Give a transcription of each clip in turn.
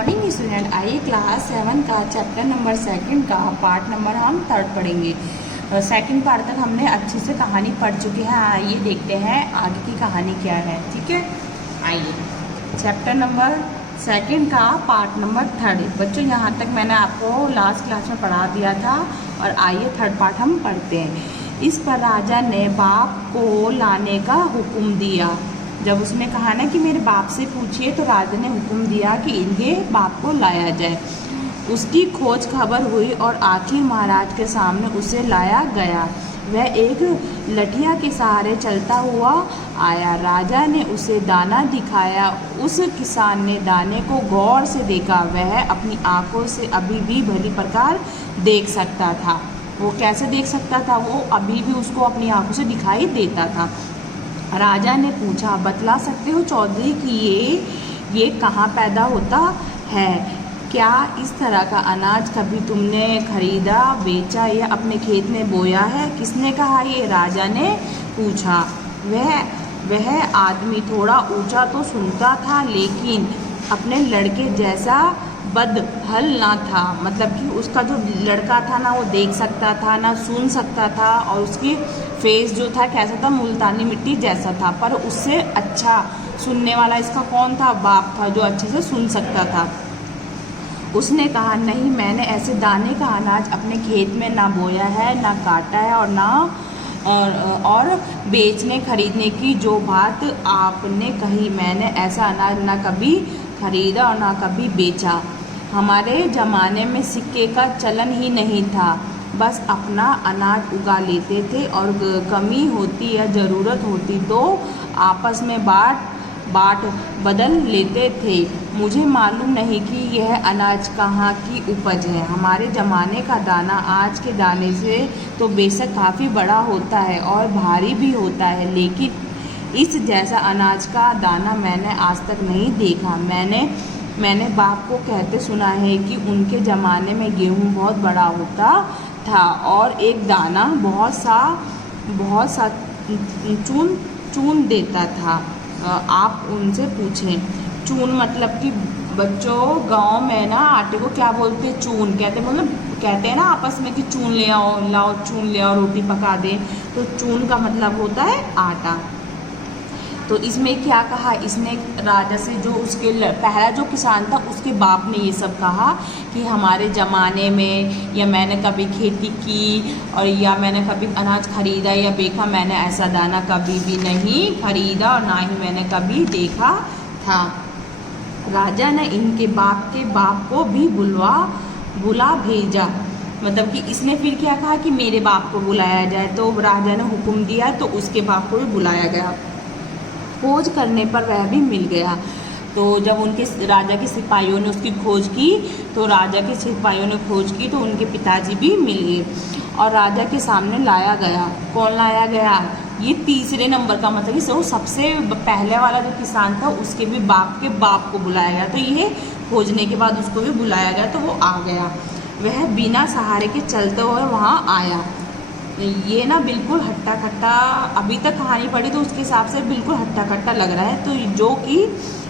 Morning student, आइए class 7 का chapter number 2 का पार्ट नंबर हम 3 पढ़ेंगे। सेकंड पार्ट तक हमने अच्छे से कहानी पढ़ चुके हैं। आइए देखते हैं आगे की कहानी क्या है। ठीक है, आइए चैप्टर नंबर 2 का पार्ट नंबर 3। बच्चों, यहाँ तक मैंने आपको लास्ट क्लास में पढ़ा दिया था और आइए 3rd पार्ट हम पढ़ते हैं। इस पर राजा ने बाप को लाने का हुक्म दिया। जब उसने कहा ना कि मेरे बाप से पूछिए, तो राजा ने हुक्म दिया कि इनके बाप को लाया जाए। उसकी खोज खबर हुई और आखिर महाराज के सामने उसे लाया गया। वह एक लठिया के सहारे चलता हुआ आया। राजा ने उसे दाना दिखाया। उस किसान ने दाने को गौर से देखा। वह अपनी आंखों से अभी भी भली प्रकार देख सकता था। वो कैसे देख सकता था? वो अभी भी उसको अपनी आंखों से दिखाई देता था। राजा ने पूछा, बतला सकते हो चौधरी कि ये कहाँ पैदा होता है? क्या इस तरह का अनाज कभी तुमने खरीदा, बेचा या अपने खेत में बोया है? किसने कहा ये? राजा ने पूछा। वह आदमी थोड़ा ऊंचा तो सुनता था, लेकिन अपने लड़के जैसा बदहल ना था। मतलब कि उसका जो लड़का था ना, वो देख सकता था ना सुन सकता था, और उसकी फेस जो था कैसा था? मुल्तानी मिट्टी जैसा था। पर उससे अच्छा सुनने वाला इसका कौन था? बाप था, जो अच्छे से सुन सकता था। उसने कहा, नहीं, मैंने ऐसे दाने का अनाज अपने खेत में ना बोया है, ना काटा है, और बेचने खरीदने की जो बात आपने कही, मैंने ऐसा अनाज ना कभी खरीदा और ना कभी बेचा। हमारे ज़माने में सिक्के का चलन ही नहीं था। बस अपना अनाज उगा लेते थे और कमी होती या ज़रूरत होती तो आपस में बाट बदल लेते थे। मुझे मालूम नहीं कि यह अनाज कहाँ की उपज है। हमारे ज़माने का दाना आज के दाने से तो बेशक काफ़ी बड़ा होता है और भारी भी होता है, लेकिन इस जैसा अनाज का दाना मैंने आज तक नहीं देखा। मैंने बाप को कहते सुना है कि उनके ज़माने में गेहूँ बहुत बड़ा होता था और एक दाना बहुत सा चून देता था। आप उनसे पूछें। चून मतलब कि बच्चों, गांव में ना आटे को क्या बोलते हैं? चून कहते हैं। मतलब कहते हैं ना आपस में कि चून ले आओ, लाओ चून ले आओ, रोटी पका दें। तो चून का मतलब होता है आटा। तो इसमें क्या कहा इसने राजा से? जो उसके पहला जो किसान था, उसके बाप ने ये सब कहा कि हमारे ज़माने में, या मैंने कभी खेती की और या मैंने कभी अनाज खरीदा या बेचा, मैंने ऐसा दाना कभी भी नहीं खरीदा और ना ही मैंने कभी देखा था। राजा ने इनके बाप को भी बुला भेजा। मतलब कि इसने फिर क्या कहा कि मेरे बाप को बुलाया जाए। तो राजा ने हुक्म दिया, तो उसके बाप को भी बुलाया गया। खोज करने पर वह भी मिल गया। तो जब उनके राजा के सिपाहियों ने उसकी खोज की, तो राजा के सिपाहियों ने खोज की तो उनके पिताजी भी मिल गए और राजा के सामने लाया गया। कौन लाया गया? ये तीसरे नंबर का, मतलब कि वो सबसे पहले वाला जो किसान था, उसके भी बाप के बाप को बुलाया गया। तो ये खोजने के बाद उसको भी बुलाया गया, तो वो आ गया। वह बिना सहारे के चलते हुए वहाँ आया। ये ना बिल्कुल हट्टा खट्टा, अभी तक कहानी पढ़ी तो उसके हिसाब से बिल्कुल हट्टा खट्टा लग रहा है। तो जो कि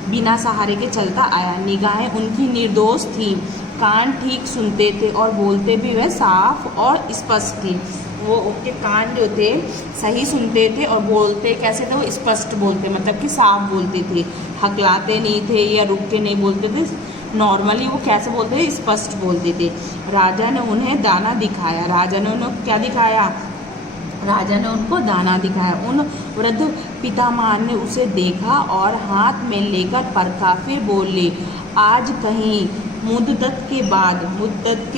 बिना सहारे के चलता आया। निगाहें उनकी निर्दोष थी, कान ठीक सुनते थे और बोलते भी वह साफ और स्पष्ट थे। वो उनके कान जो थे सही सुनते थे और बोलते कैसे थे? वो स्पष्ट बोलते, मतलब कि साफ बोलते थे, हकलाते नहीं थे या रुक के नहीं बोलते थे। नॉर्मली वो कैसे बोलते थे? स्पष्ट बोलते थे। राजा ने उन्हें दाना दिखाया। राजा ने उन्हें क्या दिखाया? राजा ने उनको दाना दिखाया। उन वृद्ध पितामह ने उसे देखा और हाथ में लेकर परखा। फिर बोले, आज कहीं मुद्दत के बाद मुद्दत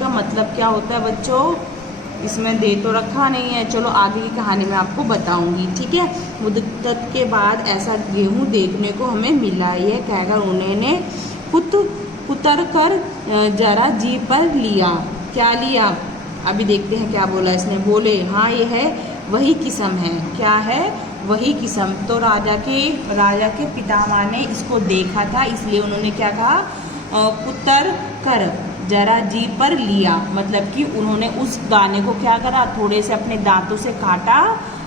का मतलब क्या होता है बच्चों? इसमें दे तो रखा नहीं है, चलो आगे की कहानी में आपको बताऊंगी। ठीक है, मुद्दत के बाद ऐसा गेहूं देखने को हमें मिला। यह कहकर उन्होंने कुतर कर जरा जी पर लिया। क्या लिया? अभी देखते हैं क्या बोला इसने। बोले, हाँ, ये है वही किस्म है। क्या है? वही किस्म। तो राजा के पितामह ने इसको देखा था, इसलिए उन्होंने क्या कहा? कुतर कर जरा जी पर लिया। मतलब कि उन्होंने उस दाने को क्या करा? थोड़े से अपने दांतों से काटा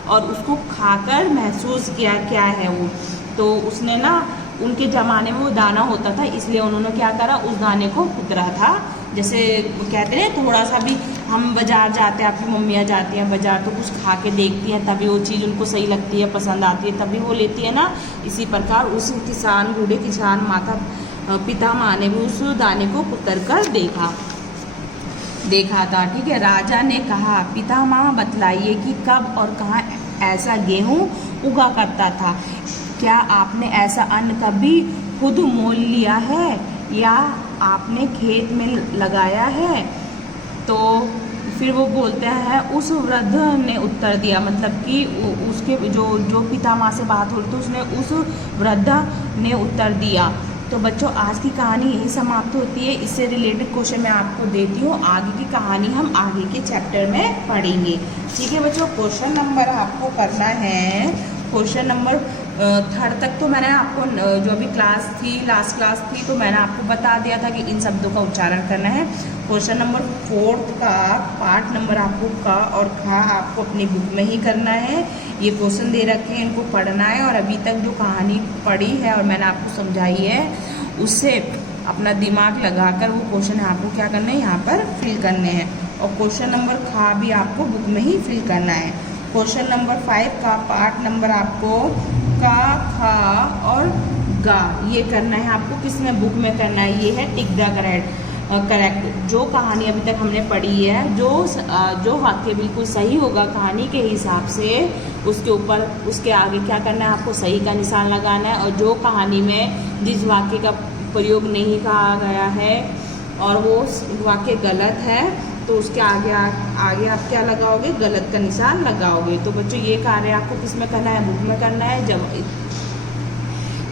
और उसको खाकर महसूस किया क्या है वो। तो उसने ना उनके ज़माने में वो दाना होता था, इसलिए उन्होंने क्या करा, उस दाने को कुतरा था। जैसे कहते हैं थोड़ा सा भी हम बाज़ार जाते हैं, आपकी मम्मियाँ जाती हैं बाज़ार तो कुछ खा के देखती हैं, तभी वो चीज़ उनको सही लगती है, पसंद आती है, तभी वो लेती है ना। इसी प्रकार उस किसान, बूढ़े किसान माता पिता माँ ने भी उस दाने को कुतर कर देखा था। ठीक है। राजा ने कहा, पितामह बतलाइए कि कब और कहाँ ऐसा गेहूँ उगा करता था। क्या आपने ऐसा अन्न कभी खुद मोल लिया है या आपने खेत में लगाया है? तो फिर वो बोलते हैं, उस वृद्ध ने उत्तर दिया, मतलब कि उसके जो पितामह से बात हो रही थी उसने उस वृद्ध ने उत्तर दिया। तो बच्चों आज की कहानी यही समाप्त होती है। इससे रिलेटेड क्वेश्चन मैं आपको देती हूँ, आगे की कहानी हम आगे के चैप्टर में पढ़ेंगे। ठीक है बच्चों। क्वेश्चन नंबर आपको करना है, क्वेश्चन नंबर 3 तक तो मैंने आपको जो अभी क्लास थी, लास्ट क्लास थी, तो मैंने आपको बता दिया था कि इन शब्दों का उच्चारण करना है। क्वेश्चन नंबर 4 का पार्ट नंबर आपको क और ख आपको अपनी बुक में ही करना है। ये क्वेश्चन दे रखे हैं, इनको पढ़ना है और अभी तक जो कहानी पढ़ी है और मैंने आपको समझाई है उससे अपना दिमाग लगाकर वो क्वेश्चन आपको क्या करना है, यहाँ पर फिल करने हैं। और क्वेश्चन नंबर ख भी आपको बुक में ही फिल करना है। क्वेश्चन नंबर 5 का पार्ट नंबर आपको का, ख और गा ये करना है आपको, किसमें, बुक में करना है। ये है टिक द करेक्ट। जो कहानी अभी तक हमने पढ़ी है, जो वाक्य बिल्कुल सही होगा कहानी के हिसाब से, उसके ऊपर उसके आगे क्या करना है, आपको सही का निशान लगाना है। और जो कहानी में जिस वाक्य का प्रयोग नहीं कहा गया है और वो वाक्य गलत है, तो उसके आगे आप क्या लगाओगे, गलत का निशान लगाओगे। तो बच्चों ये कार्य आपको किस में करना है, बुक में करना है।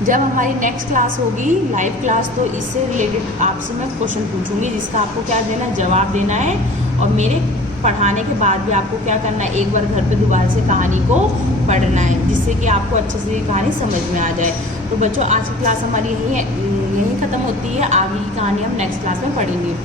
जब हमारी नेक्स्ट क्लास होगी, लाइव क्लास, तो इससे रिलेटेड आपसे मैं क्वेश्चन पूछूंगी जिसका आपको क्या देना है, जवाब देना है। और मेरे पढ़ाने के बाद भी आपको क्या करना है, एक बार घर पे दोबारा से कहानी को पढ़ना है, जिससे कि आपको अच्छे से ये कहानी समझ में आ जाए। तो बच्चों आज की क्लास हमारी यहीं ख़त्म होती है। आगे की कहानी हम नेक्स्ट क्लास में पढ़ेंगे।